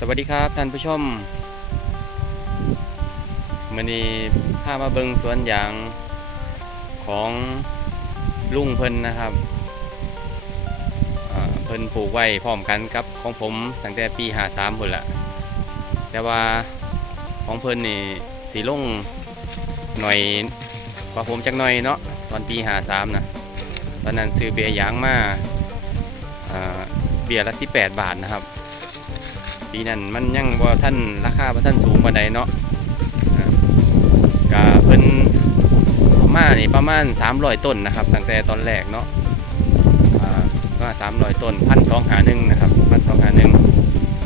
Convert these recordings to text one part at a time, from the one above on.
สวัสดีครับท่านผู้ชมมื่อนี้พามาเบิงสวนยางของลุงเพิ่นนะครับเพิ่นปลูกไว้พร้อมกันกับของผมตั้งแต่ปี53พุ่นละแต่ว่าของเพิ่นนี่สีลงหน่อยกว่าผมจักหน่อยเนาะตอนปี53นะตอนนั้นซื้อเบียร์ยางมาอ่าเบียร์ละ18บาทนะครับ ปีนั้นมันยังว่าท่านราคาว่าท่านสูงกว่าใดเนาะกะเพิ่นเอามานี่ประมาณ300ต้นนะครับ ตั้งแต่ตอนแรกเนาะอ่าว่า300ต้นพันสองหาหนึ่งนะครับพันสองหาหนึ่ง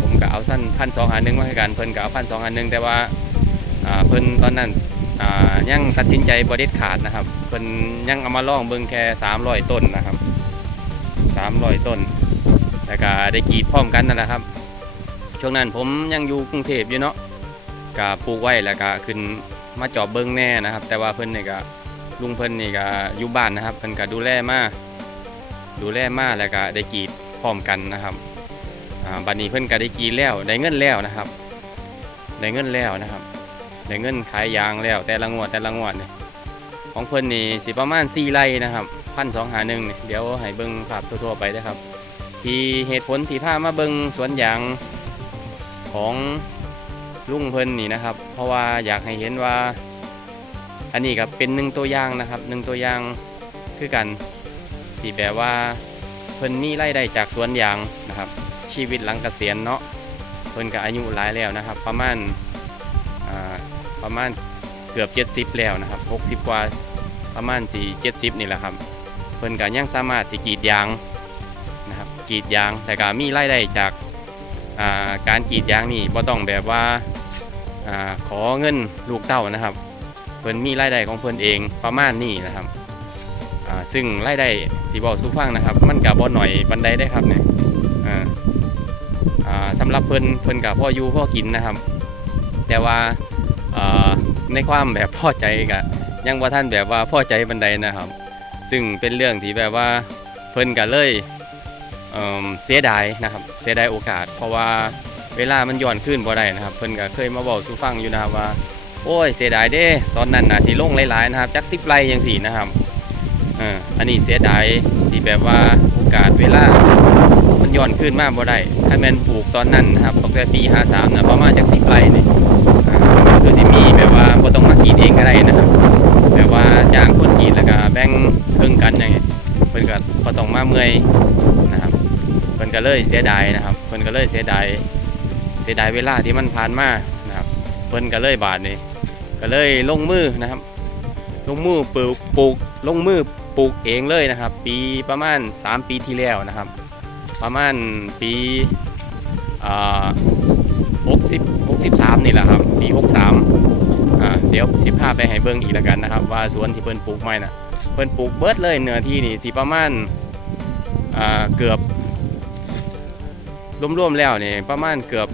ผมก็เอาสั้นพันสองหาหนึ่งมาให้กันเพิ่นก็เอาพันสองหาหนึ่งแต่ว่าเพิ่นตอนนั้นยังตัดสินใจบริเด็ดขาดนะครับเพิ่นยังเอามาล่องเบิ่งแค่300ต้นนะครับ300ต้นแล้วก็ได้กีดพร้อมกันนั่นแหละครับ ช่วงนั้นผมยังอยู่กรุงเทพอยู่เนาะก็ปลูกไว้แล้วก็ขึ้นมาจอบเบิ้งแน่นะครับ แต่ว่าเพิ่นนี่ก็ลุงเพิ่นนี่ก็อยู่บ้านนะครับ เพิ่นก็ดูแลมาดูแลมาแล้วก็ได้กีดพร้อมกันนะครับอ่าบัดนี้เพิ่นก็ได้กีดแล้วได้เงินแล้วนะครับได้เงินแล้วนะครับได้เงินขายยางแล้ว แต่ละงวดแต่ละงวดนี่ของเพิ่นนี่สิประมาณ4ไร่นะครับพันสองหาหนึ่งเดี๋ยวให้เบิ้งภาพทั่วๆไปนะครับ ที่เหตุผลที่พามาเบิ้งสวนยาง ของลุงเพิ่นนี่นะครับ เพราะว่าอยากให้เห็นว่า อันนี้ก็เป็นหนึ่งตัวอย่างนะครับหนึ่งตัวอย่างคือกันที่แบบว่าเพิ่นมีรายได้จากสวนยางนะครับ ชีวิตหลังเกษียณเนาะเพิ่นก็อายุหลายแล้วนะครับ ประมาณประมาณเกือบ 70 แล้วนะครับ 60 กว่าประมาณสี่70นี่แหละครับเพิ่นก็ยังสามารถสิกรีดยางนะครับกรีดยางแต่ก็มีรายได้จาก การกรีดยางนี่บ่ต้องแบบว่าอขอเงินลูกเต้านะครับ เพิ่นมีรายได้ของเพิ่นเองประมาณนี้นะครับซึ่งรายได้ที่บอกสู้ฟังนะครับ มันกับบ่หน่อยบันไดได้ครับเนี่ยสำหรับเพิ่นเพิ่นกับพ่ออยู่พ่อกินนะครับ แต่ว่าในความแบบพ่อใจกับยังว่าท่านแบบว่าพ่อใจบันไดนะครับ ซึ่งเป็นเรื่องที่แบบว่าเพิ่นก็เลย เสียดายนะครับเสียดายโอกาส เพราะว่าเวลามันย้อนขึ้นบ่ได้นะครับ เพิ่นก็เคยมาบอกสู่ฟังอยู่นะครับว่า โอ้ยเสียดายเด้ ตอนนั้นน่ะสิลงหลายๆนะครับจักสิบไร่ยังสี่นะครับอันนี้เสียดายที่แบบว่าโอกาสเวลา มันย้อนขึ้นมากบ่ได้ถ้าแม่นปลูกตอนนั้นนะครับตั้งแต่ปี53นะประมาณจักสิบไร่นี่คือสิมีแบบว่าบ่ต้องมากรีดเองก็ได้นะครับ แบบว่าจ้างคนกรีดแล้วก็แบ่งครึ่งกันอย่างเงี้ยเพิ่นก็บ่ต้องมาเมื่อยนะครับ เพิ่นก็เลยเสียดายนะครับเพิ่นก็เลยเสียดายเสียดายเวลาที่มันผ่านมานะครับเพิ่นก็เลยบาดนี่ก็เลยลงมือนะครับ ลงมือปลูกปลูกลงมือปลูกเองเลยนะครับ ปีประมาณ 3 ปีที่แล้วนะครับ ประมาณปีอ่า60 63 นี่แหละครับ ปี 63อ่าเดี๋ยวสิพาไปให้เบิ่งอีกแล้วกันนะครับ ว่าสวนที่เพิ่นปลูกใหม่น่ะเพิ่นปลูกเบิดเลยเนื้อที่นี่สิประมาณอ่าเกือบ รวมๆแล้วเนี่ยประมาณเกือบ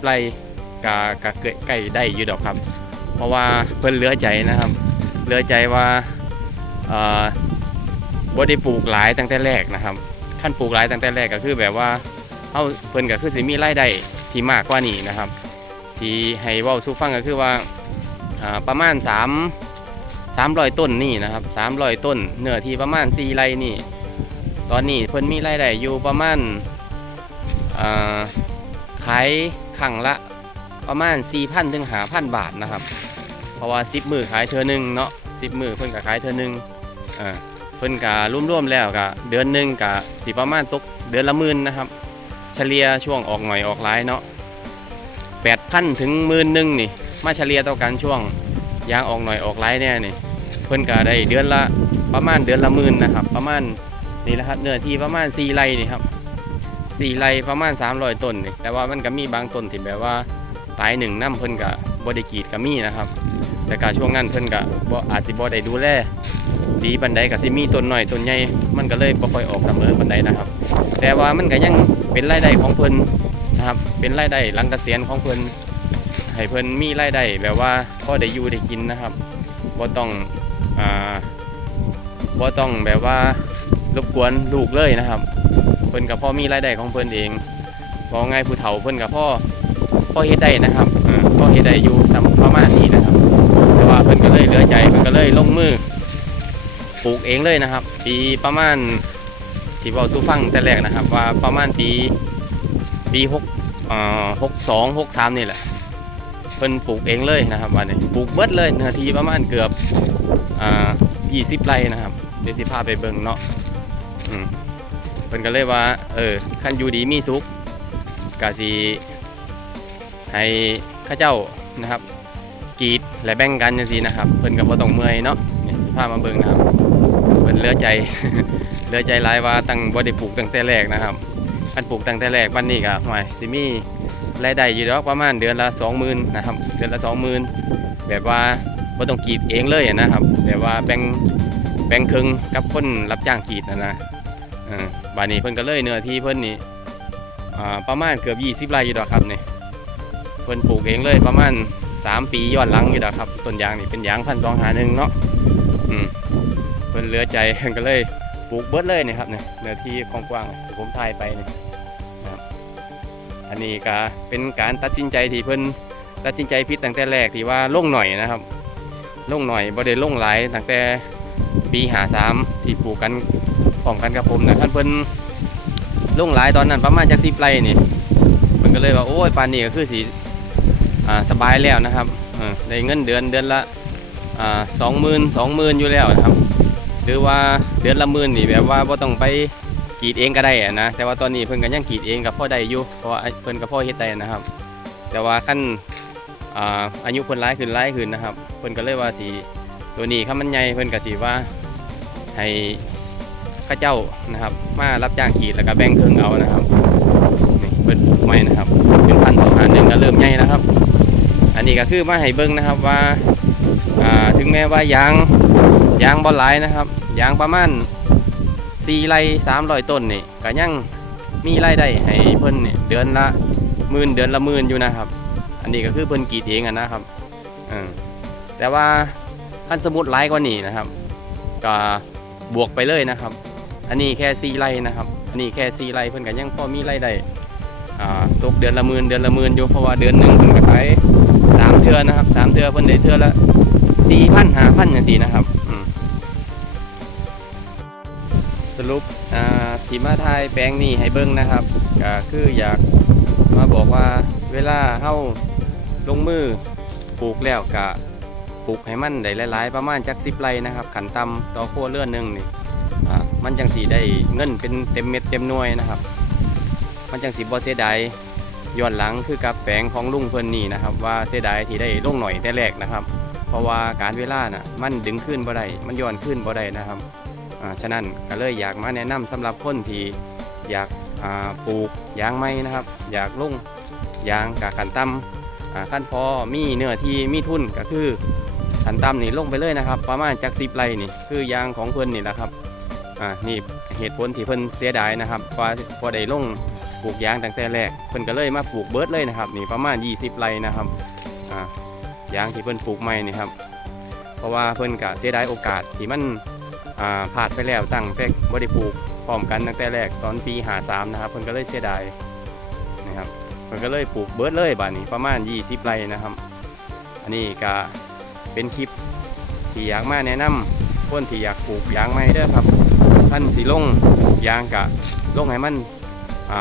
20 ไร่กะกะเกใกล้ได้อยู่ดอกครับ เพราะว่าเพิ่นเหลือใจนะครับ เหลือใจว่าอ่าบ่ได้ปลูกหลายตั้งแต่แรกนะครับขั้นปลูกหลายตั้งแต่แรกก็คือแบบว่าเฮาเพิ่นก็คือสิมีรายได้ที่มากกว่านี้นะครับ ที่ให้เว้าสู่ฟังก็คือว่าประมาณ 3 300 ต้นนี่นะครับ300 ต้นเนื้อที่ประมาณ4ไร่นี่ ตอนนี้เพิ่นมีรายได้อยู่ประมาณ ขายครั้งละประมาณ 4,000ถึง5,000 บาทนะครับ เพราะว่า 10 มือขายเทื่อหนึ่งเนาะ10 มือเพิ่นก็ขายเทื่อหนึงอ่าเพิ่นก็รวมๆแล้วก็เดือนหนึ่งก็สิประมาณตกเดือนละหมื่นนะครับ เฉลี่ยช่วงออกหน่อยออกหลายเนาะ8,000ถึงหมื่นหนึ่งนี่ มาเฉลี่ยต่อกันช่วงยางออกหน่อยออกหลายแน่นี่ เพิ่นก็ได้เดือนละประมาณเดือนละหมื่นนะครับ ประมาณนี่แหละครับเนื้อที่ประมาณ4ไร่นี่ครับ 4ไร่ประมาณ300ต้นนี่แต่ว่ามันก็มีบางต้นที่แบบว่าตายหนึ่งน้ำเพิ่นก็บ่ได้กีดก็มีนะครับ แต่การช่วงนั้นเพิ่นก็บ่อาจสิบ่ได้ดูแลดีบันไดก็สิมีต้นหน้อยต้นใหญ่มันก็เลยบ่ค่อยออกเสมอบันไดนะครับ แต่ว่ามันก็ยังเป็นรายได้ของเพิ่นนะครับ เป็นรายได้หลังเกษียณของเพิ่นให้เพิ่นมีรายได้แบบว่าพอได้อยู่ได้กินนะครับบ่ต้องอ่าบ่ต้องแบบว่ารบกวนลูกเลยนะครับ เพิ่นกับพ่อมีรายได้ของเพิ่นเองบอกไงผู้เฒ่าเพิ่นกับพ่อพ่อเฮ็ดได้นะครับเออเฮ็ดได้อยู่ทำประมาณนี้นะครับ แต่ว่าเพิ่นก็เลยเหลือใจเพิ่นก็เลยลงมือปลูกเองเลยนะครับ ปีประมาณที่เว้าสู่ฟังแต่แรกนะครับ ว่าประมาณปีปีหกหกสองหกสามนี่แหละเพิ่นปลูกเองเลยนะครับวันนี้ปลูกเบิดเลยเนื้อที่ประมาณเกือบอ่ายี่สิบไร่นะครับเดี๋ยวสิพาไปเบิ่งเนาะอืม เพิ่นก็เลยว่าเออคันอยู่ดีมีสุขกะสิให้ข้าเจ้านะครับกีดและแบ่งกันจังซี่นะครับ เพิ่นก็บ่ต้องเมื่อยเนาะนี่สิพามาเบิ่งนะครับเพิ่นเลือใจเลือใจหลายว่าตั้งบ่ได้ปลูกตั้งแต่แรกนะครับคันปลูกตั้งแต่แรกวันนี้ก็หมายสิมีรายได้อยู่ดอกประมาณเดือนละ20,000นะครับเดือนละ20,000แบบว่าบ่ต้องกีดเองเลยนะครับแบบว่าแบ่งแบ่งครึ่งกับคนรับจ้างกีดนะนะ ออบัดนี้เพิ่นก็เลยเนื้อที่เพิ่นนี่ประมาณเกือบ 20ไร่อยู่ดอกครับนี่เพิ่นปลูกเองเลยประมาณสามปีย้อนหลังอยู่แล้วครับต้นยางนี่เป็นยางพันสองหาหนึ่งเนาะอืมเพิ่นเหลือใจก็เลยปลูกเบิดเลยนี่ครับเนี่ยเนื้อที่กว้างๆผมถ่ายไปนี่ครับอันนี้ก็เป็นการตัดสินใจที่เพิ่นตัดสินใจผิดตั้งแต่แรกที่ว่าลงหน่อยนะครับลงหน่อยบ่ได้ลงหลายตั้งแต่ปีหาสามที่ปลูกกัน พร้อมกันกับผมนะท่านเพิ่นลงหลายตอนนั้นประมาณจักสิบไร่นี่เพิ่นก็เลยว่าโอ้ยปานนี้ก็คือสีอ่าสบายแล้วนะครับได้เงินเดือนเดือนละสองหมื่นสองหมื่นอยู่แล้วนะครับ หรือว่าเดือนละหมื่นนี่แบบว่าบ่ต้องไปกรีดเองก็ได้นะแต่ว่าตอนนี้เพิ่นก็ยังกรีดเองกับพ่อได้อยู่เพราะเพิ่นกับพ่อเฮ็ดได้นะครับ แต่ว่าขั้นอาอายุเพิ่นร้ายขึ้นร้ายขึ้นนะครับเพิ่นก็เลยว่าสีตัวนี้ข้ามันใหญ่เพิ่นก็สิว่าให้ ข้าเจ้านะครับ มารับจ้างกรีดแล้วก็แบ่งครึ่งเอานะครับนี่เพิ่นปลูกไม้นะครับ เป็นพันสองหาหนึ่งก็เริ่มใหญ่แล้วครับ อันนี้ก็คือมาให้เบิ้งนะครับว่าถึงแม้ว่ายางยางบอลหลายนะครับยางประมาณ4ไร่300ต้นนี่ก็ยังมีรายได้ให้เพิ่นนี่เดือนละหมื่นเดือนละหมื่นอยู่นะครับ อันนี้ก็คือเพิ่นกีดเองอะนะครับแต่ว่าขั้นสมมุติหลายกว่านี้นะครับ ก็บวกไปเลยนะครับ อันนี้แค่4ไร่นะครับ อันนี้แค่4ไร่เพิ่นก็ยังพอมีไรายได้ตกเดือนละหมื่นเดือนละหมื่นอยู่เพราะว่าเดือนหนึ่งเพิ่นก็ขายสามเทือนะครับสามเทือเพิ่นได้เทือละสี่พันห้าพันอย่างสี่นะครับสรุปอ่าที่มาไทยแปลงนี้ให้เบิ้งนะครับก็คืออยากมาบอกว่าเวลาเฮาลงมือปลูกแล้วก็ปลูกให้มันได้หลาย ๆ ประมาณจักสิบไร่นะครับ ขันต่ำต่อครัวเรือนหนึ่งนี่ มันจังสีได้เงินเป็นเต็มเม็ดเต็มหน่วยนะครับ มันจังสิบ่เสียดายย้อนหลังคือกับแฝงของลุงเพิ่นนี่นะครับ ว่าเสียดายที่ได้ลงหน่อยแต่แรกนะครับ เพราะว่าการเวลาน่ะมันดึงขึ้นบ่ได้มันย้อนขึ้นบ่ได้นะครับอ่าฉะนั้นก็เลยอยากมาแนะนำสำหรับคนที่อยากอ่าปลูกยางไม้นะครับ อยากลงยางกะขันต่ำอ่าขั้นพอมีเนื้อที่มีทุนก็คือขันต่ำนี่ลงไปเลยนะครับ ประมาณจากสิบไร่นี่คือยางของเพิ่นนี่แหละครับ อ่านี่เหตุผลที่เพิ่นเสียดายนะครับว่าพอได้ลงปลูกยางตั้งแต่แรกเพิ่นก็เลยมาปลูกเบิร์ดเลยนะครับนี่ประมาณ 20 ไร่นะครับอ่ายางที่เพิ่นปลูกใหม่นี่ครับเพราะว่าเพิ่นก็เสียดายโอกาสที่มันอ่าพลาดไปแล้วตั้งแต่บ่ได้ปลูกพร้อมกันตั้งแต่แรกตอนปี53นะครับเพิ่นก็เลยเสียดายนะครับเพิ่นก็เลยปลูกเบิร์ดเลยบาดนี้ประมาณ 20 ไร่นะครับ อันนี้ก็เป็นคลิปที่อยากมาแนะนำคนที่อยากปลูกยางใหม่เด้อครับ ท่านสิลงยางกะลงให้มัน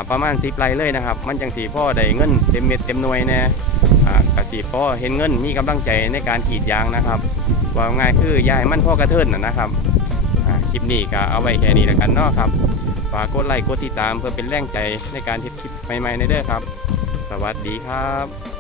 ประมาณสิบไร่เลยนะครับ มันจังสีพ่อได้เงินเต็มเม็ดเต็มหน่วยแน่กะสีพ่อเห็นเงินมีกำลังใจในการกรีดยางนะครับว่าง่ายคือยายมันพ่อกระเทินนะนะครับคลิปนี้ก็เอาไว้แค่นี้แล้วกันเนาะครับฝากกดไลค์กดติดตามเพื่อเป็นแรงใจในการทำคลิปใหม่ๆในเด้อครับ สวัสดีครับ